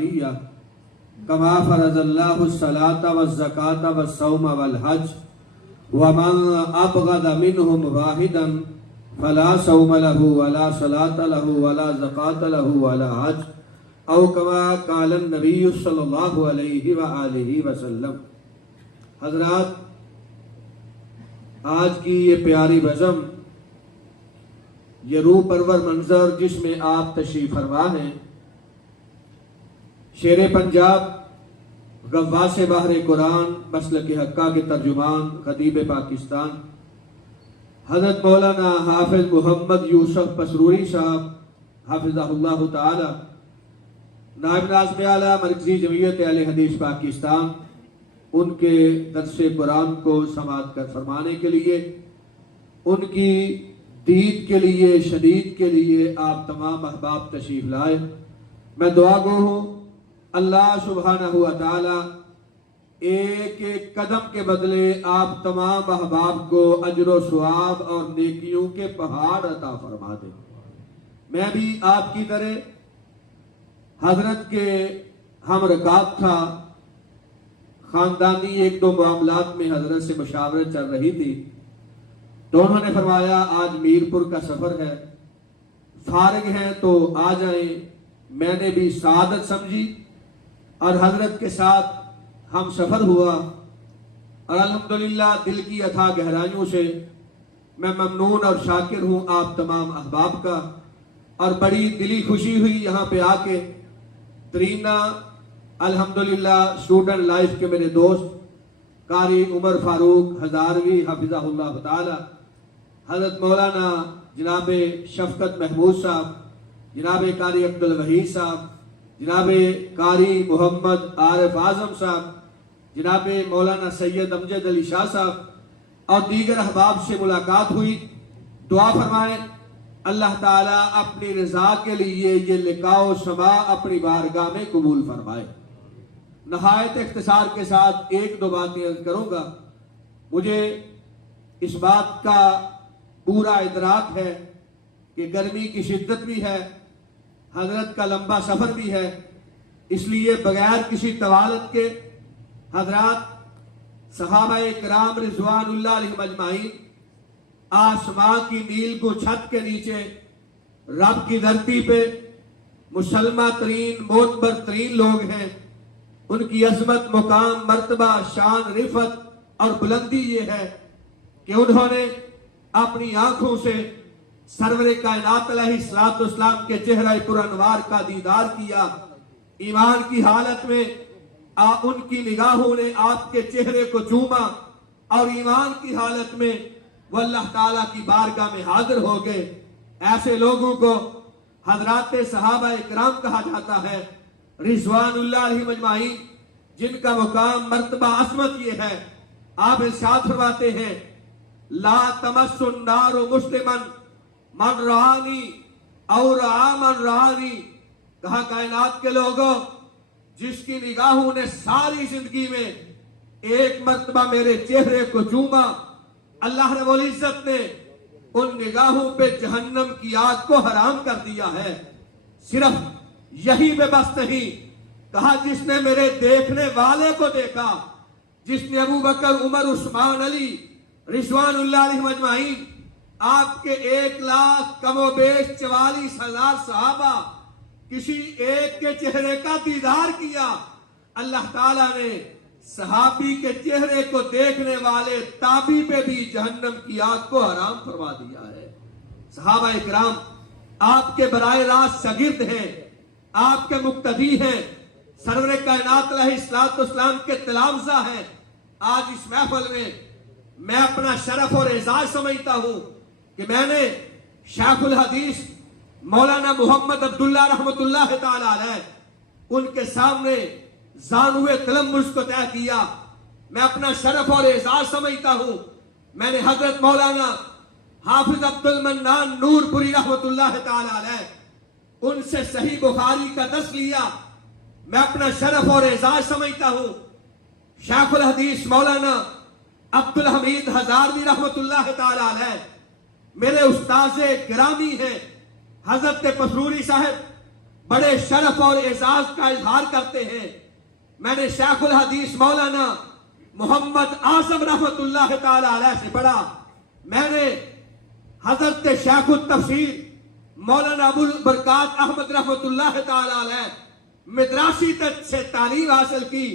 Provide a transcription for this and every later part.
العالیہ کما فرض اللہ الصلاۃ والزکاۃ والصوم والحج ومن ابغض منہم واحدا فلا صوم له ولا صلاۃ له ولا زکاۃ له ولا حج او کما قال النبی صلی اللہ علیہ وآلہ وسلم۔ حضرات، آج کی یہ پیاری بزم، یہ روح پرور منظر جس میں آپ تشریف فرما ہیں، شیر پنجاب، غواص بحر قرآن، مسلک حقہ کے ترجمان، خطیب پاکستان حضرت مولانا حافظ محمد یوسف پسروری صاحب حافظہ اللہ تعالی، نائب ناظم اعلیٰ مرکزی جمعیت اہل حدیث پاکستان، ان کے درس قرآن کو سماعت کر فرمانے کے لیے، ان کی دید کے لیے، شدید کے لیے آپ تمام احباب تشریف لائے۔ میں دعا گو ہوں اللہ سبحانہ و تعالی ایک ایک قدم کے بدلے آپ تمام احباب کو اجر و ثواب اور نیکیوں کے پہاڑ عطا فرما دے۔ میں بھی آپ کی طرح حضرت کے ہم رکعت تھا، خاندانی ایک دو معاملات میں حضرت سے مشاورت چل رہی تھی، تو انہوں نے فرمایا آج میرپور کا سفر ہے، فارغ ہیں تو آ جائیں۔ میں نے بھی سعادت سمجھی اور حضرت کے ساتھ ہم سفر ہوا، اور الحمدللہ دل کی اتھا گہرائیوں سے میں ممنون اور شاکر ہوں آپ تمام احباب کا، اور بڑی دلی خوشی ہوئی یہاں پہ آ کے۔ ترینا الحمدللہ اسٹوڈنٹ لائف کے میرے دوست قاری عمر فاروق ہزاروی حفظہ اللہ تعالی، حضرت مولانا جناب شفقت محمود صاحب، جناب قاری عبدالوحید صاحب، جناب قاری محمد عارف اعظم صاحب، جناب مولانا سید امجد علی شاہ صاحب اور دیگر احباب سے ملاقات ہوئی۔ دعا فرمائیں اللہ تعالیٰ اپنی رضا کے لیے یہ لقاء و سماع اپنی بارگاہ میں قبول فرمائے۔ نہایت اختصار کے ساتھ ایک دو باتیں عرض کروں گا۔ مجھے اس بات کا پورا ادراک ہے کہ گرمی کی شدت بھی ہے، حضرت کا لمبا سفر بھی ہے، اس لیے بغیر کسی طوالت کے حضرات صحابہ کرام رضوان اللہ علیہم اجمعین آسمان کی نیل کو چھت کے نیچے رب کی دھرتی پہ مسلمہ ترین معتبر ترین لوگ ہیں، ان کی عظمت، مقام، مرتبہ، شان، رفعت اور بلندی یہ ہے کہ انہوں نے اپنی آنکھوں سے سرور کائنات علیہ السلام کے چہرہ پرانوار کا دیدار کیا۔ ایمان کی حالت میں ان کی نگاہوں نے آپ کے چہرے کو چوما، اور ایمان کی حالت میں وہ اللہ تعالیٰ کی بارگاہ میں حاضر ہو گئے۔ ایسے لوگوں کو حضرات صحابہ اکرام کہا جاتا ہے رضوان اللہ علیہم اجمعین، جن کا مقام، مرتبہ، عظمت یہ ہے۔ آپ ارشاد فرماتے ہیں لا تمس النار مسلما من رعانی اور من رعانی، کہا کائنات کے لوگوں جس کی نگاہوں نے ساری زندگی میں ایک مرتبہ میرے چہرے کو چوما، اللہ رب العزت نے ان نگاہوں پہ جہنم کی آگ کو حرام کر دیا ہے۔ صرف یہی بے بس نہیں، کہا جس نے میرے دیکھنے والے کو دیکھا، جس نے ابو بکر، عمر، عثمان، علی رضوان اللہ علیہم اجمعین، آپ کے 1,00,000 کم و بیش 44,000 صحابہ، کسی ایک کے چہرے کا دیدار کیا، اللہ تعالیٰ نے صحابی کے چہرے کو دیکھنے والے تابعی پہ بھی جہنم کی آگ کو حرام فرما دیا ہے۔ صحابہ اکرام آپ کے براہ راست شاگرد ہیں، آپ کے مقتدی ہیں، سرور کائنات علیہ السلام کے تلامذہ ہیں۔ آج اس محفل میں اپنا شرف اور اعزاز سمجھتا ہوں کہ میں نے شیخ الحدیث مولانا محمد عبداللہ رحمۃ اللہ تعالی علیہ ان کے سامنے زانوے تلمس کو طے کیا۔ میں اپنا شرف اور اعزاز سمجھتا ہوں، میں نے حضرت مولانا حافظ عبد المنان نور پوری رحمۃ اللہ تعالی علیہ ان سے صحیح بخاری کا درس لیا۔ میں اپنا شرف اور اعزاز سمجھتا ہوں شیخ الحدیث مولانا عبد الحمید ہزاروی رحمۃ اللہ تعالی علیہ میرے استاذ گرامی ہیں، حضرت پسروری صاحب بڑے شرف اور اعزاز کا اظہار کرتے ہیں. میں نے شیخ الحدیث مولانا محمد اعظم رحمت اللہ تعالی علیہ سے پڑھا. میں نے حضرت شیخ التفسیر مولانا ابو البرکات احمد رحمت اللہ تعالی علیہ مدراسی تک سے تعلیم حاصل کی.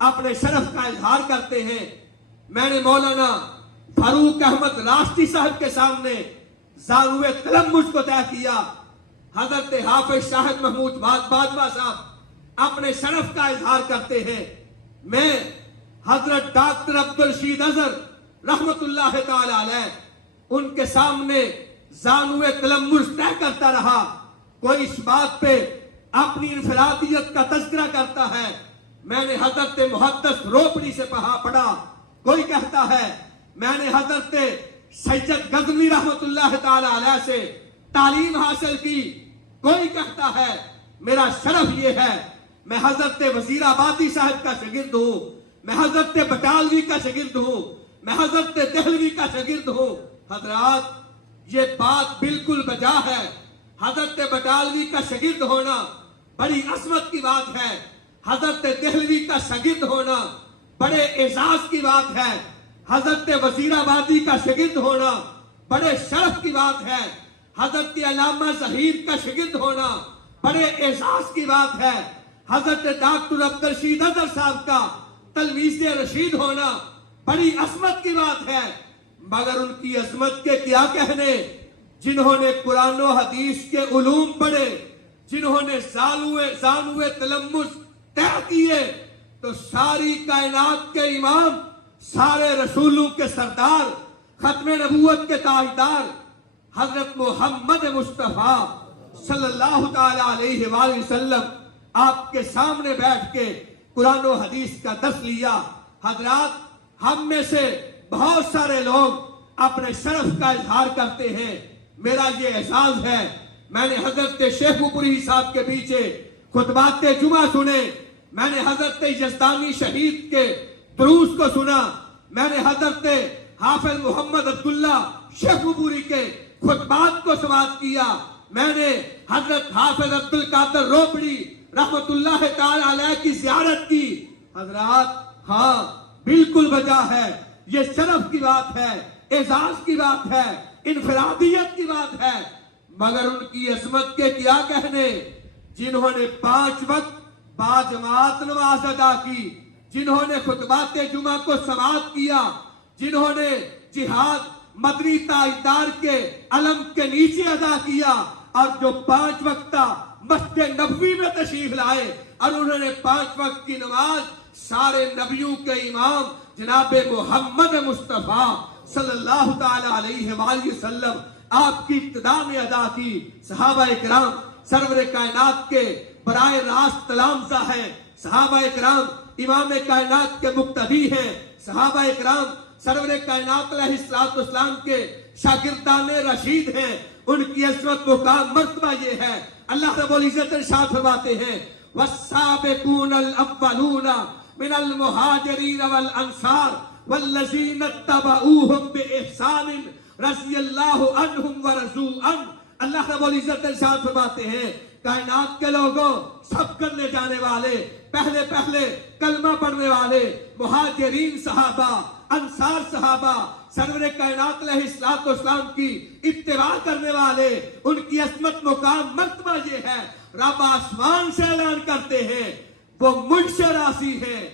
اپنے شرف کا اظہار کرتے ہیں. میں نے مولانا فاروق احمد راشدی صاحب کے سامنے زانوے قلم مجھ کو طے کیا. حضرت حافظ شاہد محمود باجوہ صاحب اپنے شرف کا اظہار کرتے ہیں. میں حضرت ڈاکٹر عبدالرشید اظہر رحمت اللہ تعالی علیہ ان کے سامنے زانوے قلم مجھ طے کرتا رہا. کوئی اس بات پہ اپنی انفرادیت کا تذکرہ کرتا ہے. میں نے حضرت محدث روپڑی سے پڑھا. کوئی کہتا ہے میں نے حضرت سید غزنوی رحمت اللہ تعالی علیہ سے تعلیم حاصل کی. کوئی کہتا ہے میرا شرف یہ ہے میں حضرت وزیر آبادی صاحب کا شاگرد ہوں. میں حضرت بٹالوی کا شاگرد ہوں. میں حضرت دہلوی کا شاگرد ہوں. حضرات یہ بات بالکل بجا ہے. حضرت بٹالوی کا شاگرد ہونا بڑی عظمت کی بات ہے. حضرت دہلوی کا شاگرد ہونا بڑے اعزاز کی بات ہے. حضرت وزیر آبادی کا شاگرد ہونا بڑے شرف کی بات ہے. حضرت علامہ ظہیر کا شاگرد ہونا بڑے اعزاز کی بات ہے. حضرت ڈاکٹر عبدالرشید اظہر صاحب کا تلمیذ رشید ہونا بڑی عظمت کی بات ہے. مگر ان کی عظمت کے کیا کہنے جنہوں نے قرآن و حدیث کے علوم پڑھے, جنہوں نے زانوے تلمذ طے کیے, تو ساری کائنات کے امام, سارے رسولوں کے سردار, ختم نبوت کے تاجدار حضرت محمد مصطفیٰ صلی اللہ تعالی علیہ وآلہ وسلم آپ کے سامنے بیٹھ کے قرآن و حدیث کا درس لیا. حضرات ہم میں سے بہت سارے لوگ اپنے شرف کا اظہار کرتے ہیں. میرا یہ احساس ہے میں نے حضرت شیخ پوری صاحب کے پیچھے خطبات جمعہ سنے. میں نے حضرت یزدانی شہید کے دروس کو سنا. میں نے حضرت حافظ محمد عبداللہ شیخ پوری کے خطبات کو سماعت کیا. میں نے حضرت حافظ عبدالقادر روپڑی رحمت اللہ تعالی علیہ کی زیارت کی. حضرات ہاں بالکل بجا ہے. یہ شرف کی بات ہے, اعزاز کی بات ہے, انفرادیت کی بات ہے. مگر ان کی عظمت کے کیا کہنے جنہوں نے 5 وقت باجماعت نماز ادا کی, جنہوں نے خطبات جمعہ کو سماعت کیا, جنہوں نے جہاد مدنی تاجدار کے علم کے نیچے ادا کیا, اور جو 5 وقتہ مسجد نبوی میں تشریف لائے اور انہوں نے 5 وقت کی نماز سارے نبیوں کے امام جناب محمد مصطفیٰ صلی اللہ تعالی علیہ وآلہ وسلم آپ کی ابتدا میں ادا کی. صحابہ اکرام سرور کائنات کے براہ راست تلامذہ ہیں. صحابہ اکرام امام کائنات کے مقتدی ہیں. صحابہ اکرام سرور کائنات علیہ السلام کے شاگردان رشید ہیں. ان کی عظمت مقام مرتبہ یہ ہے. اللہ رب العزت ارشاد فرماتے ہیں والسابقون الاولون من المہاجرین والانصار والذین اتبعوہم بإحسان رضی اللہ عنہم ورضوا عنہ. اللہ رب العزت ارشاد فرماتے ہیں کائنات کے لوگوں, سب کرنے جانے والے, پہلے کلمہ پڑھنے والے, مہاجرین صحابہ, انصار صحابہ, سرور کائنات علیہ السلام کی اتباع کرنے والے, ان کی عظمت مقام مرتبہ یہ ہے. رب آسمان سے اعلان کرتے ہیں وہ مجھ سے راضی ہیں,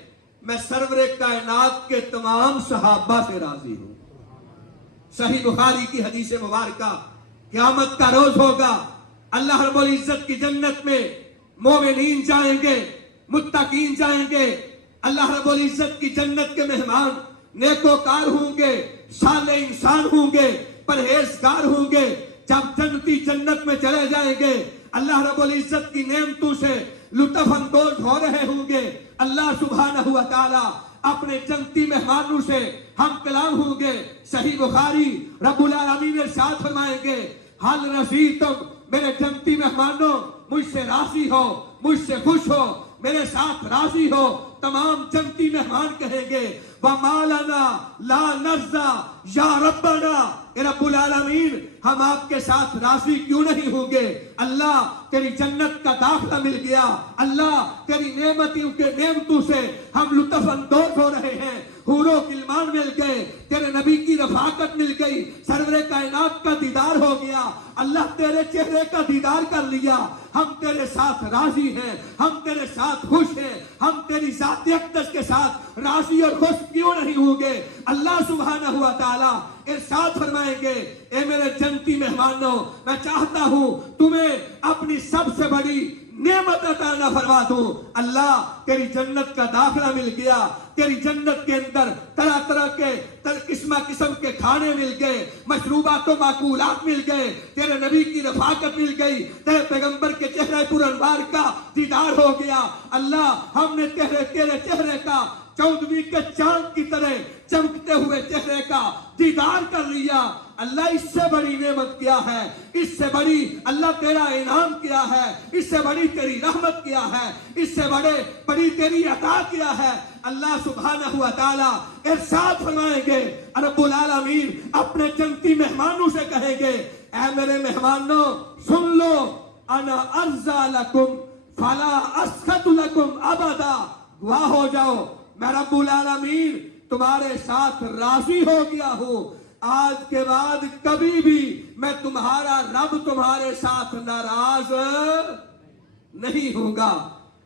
میں سرور کائنات کے تمام صحابہ سے راضی ہوں. صحیح بخاری کی حدیث مبارکہ, قیامت کا روز ہوگا, اللہ رب العزت کی جنت میں مومنین جائیں گے, متقین جائیں گے. اللہ رب العزت کی جنت کے مہمان نیکوکار ہوں گے, صالح انسان ہوں گے, پرہیزگار ہوں گے. جب جنتی جنت میں چلے جائیں گے اللہ رب العزت کی نعمتوں سے لطف اندوز ہو رہے ہوں گے. اللہ سبحانہ و تعالی اپنے جنتی مہمانوں سے ہم کلام ہوں گے. صحیح بخاری رب العالمین ارشاد فرمائیں گے حل رضیتم, میرے جنتی مہمانوں مجھ سے راضی ہو, مجھ سے خوش ہو, میرے ساتھ راضی ہو. تمام جنتی مہمان کہیں گے وَمَا لَنَا لَا نَرْضَى یا ربنا, اے رب العالمین ہم آپ کے ساتھ راضی کیوں نہیں ہوں گے. اللہ تیری جنت کا داخلہ مل گیا، اللہ تیری نعمتوں سے ہم لطف اندوز ہو رہے ہیں، حور و غلمان مل گئے، تیرے نبی کی رفاقت مل گئی، سرور کائنات کا دیدار ہو گیا، اللہ تیرے چہرے کا دیدار کر لیا، ہم تیرے ساتھ راضی ہیں، ہم تیرے ساتھ خوش ہیں، ہم تیری ذات اقدس کے ساتھ راضی اور خوش کیوں نہیں ہوں گے؟ اللہ سبحانہ و تعالی ارشاد فرمائیں گے، اے میرے جنتی مہمانوں، میں چاہتا ہوں تمہیں اپنی سب سے بڑی نعمت عطا نہ فرما دوں۔ اللہ تیری جنت کا داخلہ مل گیا، تیری جنت کے اندر طرح طرح کے قسم کے کھانے مل گئے، مشروبات و معقولات مل گئے، تیرے نبی کی رفاقت مل گئی، تیرے پیغمبر کے چہرے پر انوار کا دیدار ہو گیا۔ اللہ ہم نے تیرے چہرے کا 14ویں کے چاند کی طرح چمکتے ہوئے چہرے کا دیدار کر لیا۔ اللہ اس سے بڑی نعمت کیا ہے؟ اس سے بڑی اللہ تیرا انعام کیا ہے؟ اس سے بڑی تیری رحمت کیا ہے؟ اس سے بڑی تیری عطا کیا ہے؟ اللہ سبحانہ و تعالی ارشاد فرمائیں گے، رب العالمین اپنے جنتی مہمانوں سے کہیں گے، اے میرے مہمانوں سن لو، انا ارضى لکم فلا اسخط لکم ابدا، گواہ ہو جاؤ میں رب العالمین تمہارے ساتھ راضی ہو گیا ہوں، آج کے بعد کبھی بھی میں تمہارا رب تمہارے ساتھ ناراض نہیں ہوں گا۔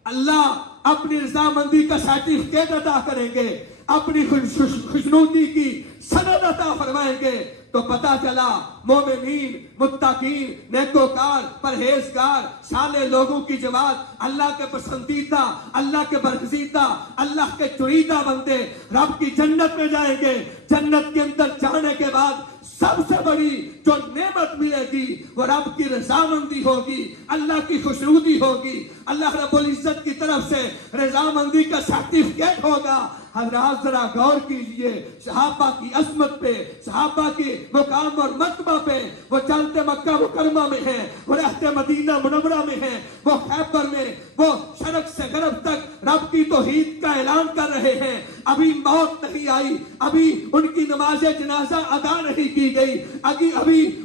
اللہ اپنی رضامندی کا سرٹیفکیٹ عطا کریں گے، اپنی خوشنودی کی سند عطا فرمائیں گے، تو پتا چلا مومنین، متقین، نیکوکار، پرہیزگار، صالح لوگوں کی جماعت، اللہ کے پسندیدہ، اللہ کے برگزیدہ، اللہ کے چنیدہ بندے رب کی جنت میں جائیں گے۔ جنت کے اندر جانے کے بعد سب سے بڑی جو نعمت ملے گی وہ رب کی رضامندی ہوگی، اللہ کی خوشنودی ہوگی، اللہ رب العزت کی طرف سے رضامندی کا سرٹیفکیٹ ہوگا۔ حضرات ذرا غور کیجئے، صحابہ کی عظمت پہ، صحابہ کے مقام اور مرتبہ پہ، وہ چلتے مکہ مکرمہ میں ہیں، وہ رہتے مدینہ منورہ میں ہیں، وہ خیبر میں، وہ شرق سے غرب تک رب کی توحید کا اعلان کر رہے ہیں۔ ابھی موت نہیں آئی، ابھی ان کی نماز جنازہ ادا نہیں کی گئی، ابھی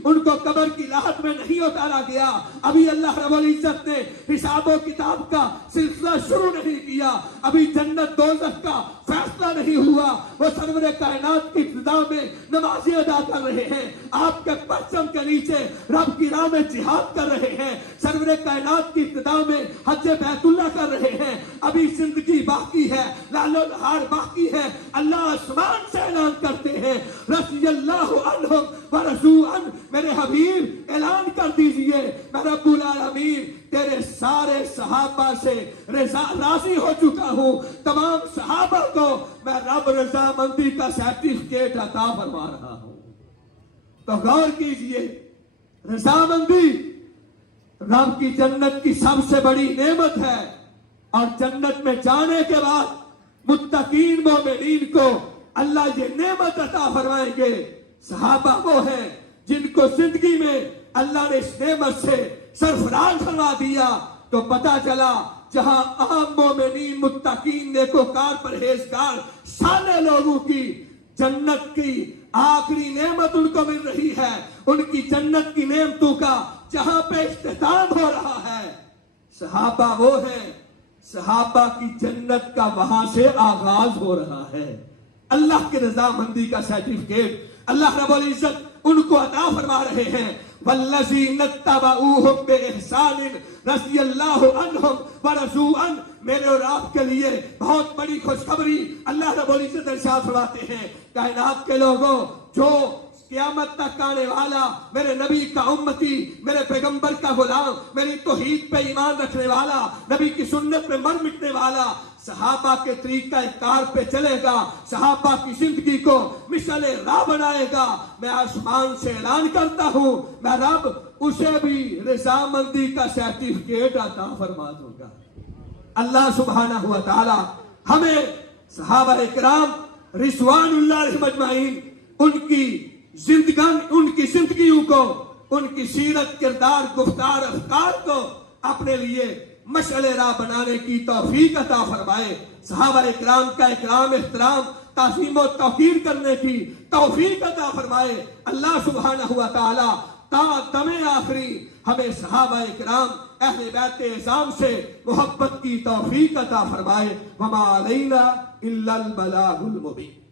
ان کو قبر کی لاحت میں نہیں اتارا گیا، ابھی اللہ رب العزت نے حساب و کتاب کا سلسلہ شروع نہیں کیا، ابھی جنت دوزخ کا فیصلہ نہیں ہوا، وہ سرور کائنات کی ابتدا میں نمازیں ادا کر رہے ہیں، آپ کے پرچم کے نیچے رب کی راہ میں جہاد کر رہے ہیں، سرور کائنات کی ابتدا میں حج بیت اللہ کر رہے ہیں، ابھی زندگی باقی ہے، لعل و نہار باقی ہے۔ اللہ آسمان سے اعلان کرتے ہیں، رضی اللہ عنہم ورضوا عنہ، میرے حبیب اعلان کر دیجئے میں رب العالمین تیرے سارے صحابہ سے راضی ہو چکا ہوں، تمام صحابہ کو میں رب رضامندی کا سرٹیفکیٹ عطا فرما رہا ہوں۔ تو غور کیجئے، رضامندی رب کی جنت کی سب سے بڑی نعمت ہے، اور جنت میں جانے کے بعد متقین مومنین کو اللہ یہ نعمت عطا فرمائیں گے۔ صحابہ وہ ہیں جن کو زندگی میں اللہ نے اس نعمت سے سرفراز فرما دیا، تو پتا چلا جہاں عام مومنین، متقین، نیکوکار، پرہیزگار، صالح لوگوں کی جنت کی آخری نعمت ان کو مل رہی ہے، ان کی جنت کی نعمتوں کا جہاں پہ اختتام ہو رہا ہے، صحابہ وہ ہیں، صحابہ کی جنت کا وہاں سے آغاز ہو رہا ہے۔ اللہ کے رضامندی کا سرٹیفکیٹ اللہ رب العزت ان کو عطا فرما رہے ہیں۔ والذین اتبعوہم بإحسان رضی اللہ عنہم ورضوا عنہ، میرے اور آپ کے لیے بہت بڑی خوشخبری اللہ رب العزت ارشاد فرماتے ہیں، کائنات کے لوگوں، جو قیامت تک آنے والا میرے نبی کا امتی، میرے پیغمبر کا غلام، میری توحید پہ ایمان رکھنے والا، نبی کی سنت پہ مر مٹنے والا، صحابہ کے طریقہ کار پہ چلے گا، صحابہ کی زندگی کو مثال راہ بنائے گا، میں آسمان سے اعلان کرتا ہوں میں رب اسے بھی رضامندی کا سرٹیفکیٹ عطا فرما دوں گا۔ اللہ سبحانہ و تعالی ہمیں صحابہ اکرام رضوان اللہ علیہم اجمعین ان کی زندگیوں کو، ان کی سیرت، کردار، گفتار، افکار کو اپنے لیے مشعل راہ بنانے کی توفیق عطا فرمائے۔ صحابہ اکرام کا اکرام، احترام، تعظیم و توقیر کرنے کی توفیق عطا فرمائے۔ اللہ سبحانہ و تعالی تا دم آخری ہمیں صحابہ کرام اہل بیت اعظام سے محبت کی توفیق عطا فرمائے. وما علینا الا البلاغ المبین.